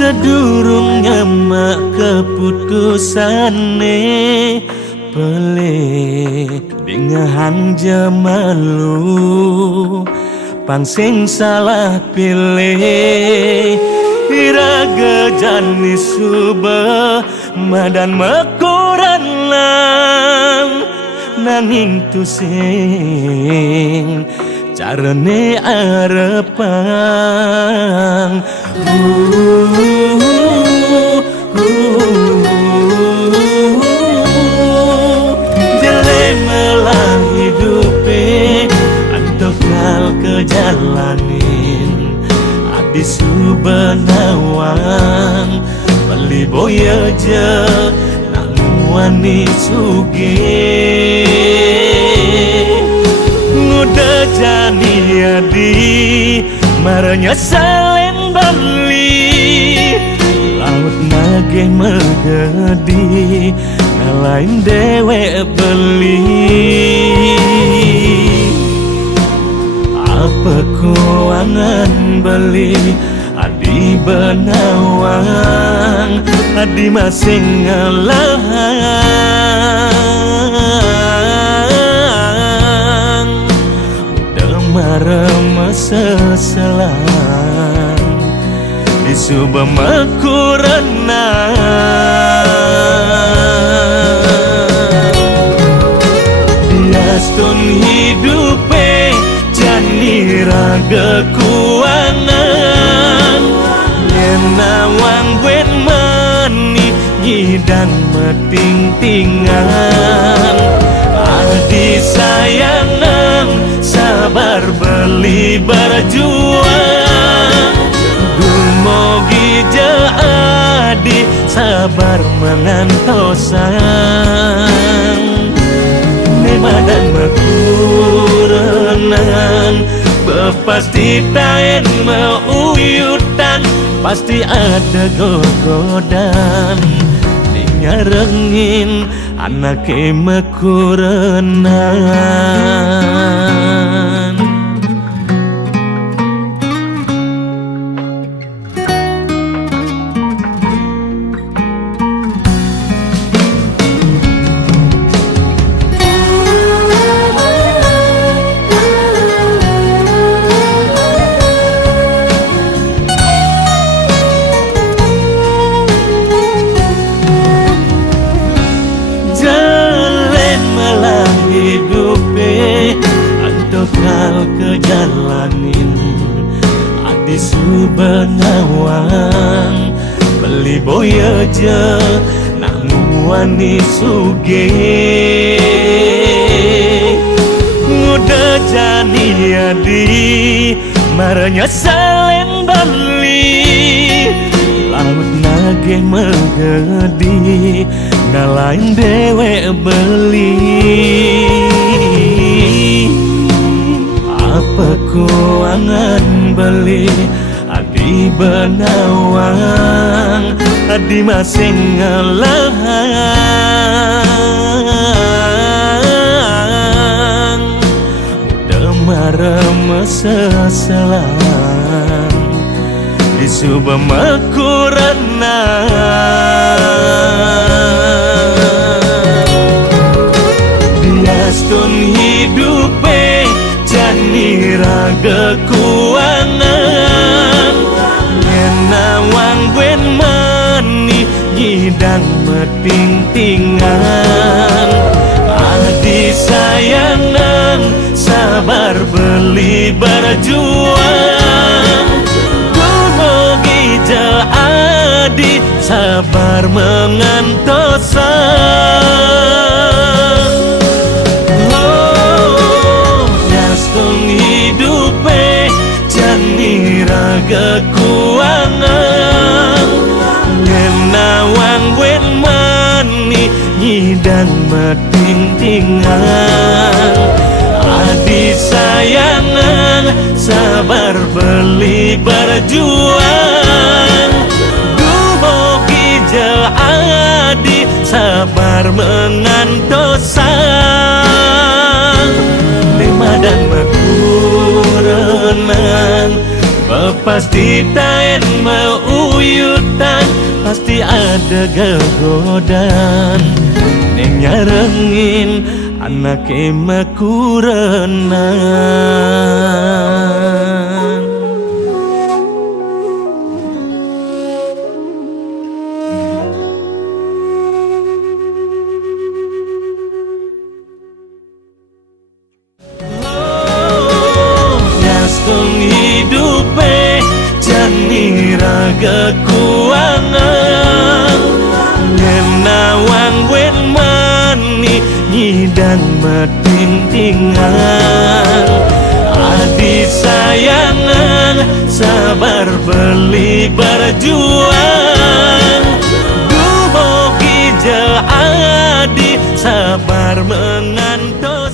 Sedurungnya mak keputusane pelih dengahan jemalu pangsing salah pilih iraga jani subah madan mekuran lang nanging tusing carane arepang Dilemelah hidupe antokal kejalanin adi subenawang beli boya je wani suge nguda jani adi maranya salen bali laut nage megedi ngalain dewe beli apa kuangan beli adi benawang adi masing ngalang marem seselang di subah mekurana diastun hidupe jani raga kuangan nyenawang wen meni nyidang meting-tingan adi sayangan sabar beli berjuang gumogi jadi sabar mengantosan nemadan mekurenan bepasti taen meuyutan pasti ada gogodan dinyarengin anake mekurenan. Antokal kejalanin adi subenawang beli boya je namun wani suge nguda jani adi maranya salen bali laut nage megedi ngalain dewe beli apa kuangan beli adi benawang adi masing ngalang udah marem seselang di subah mekurana diastun hidupe jani raga kuangan nyenawang wen meni nyidang meting-tingan adi sayangan sabar beli berjuang gumogi jadi sabar mengantosan hidupe jani raga kuangan ngena nyidang meting-tingan. Adi sayangan sabar beli berjuang. Dumogi jel adi sabar mengantosan. Lima dan mekurenan pasti tain meuyutan, pasti ada gegodan. Neng nyarengin anak mekurenan. Gastung hidupe jani raga kuangan. Ngenawang wen mani nyidang meting-tingan. Adi sayangan sabar beli berjuang. Dumogi jel adi sabar mengantos.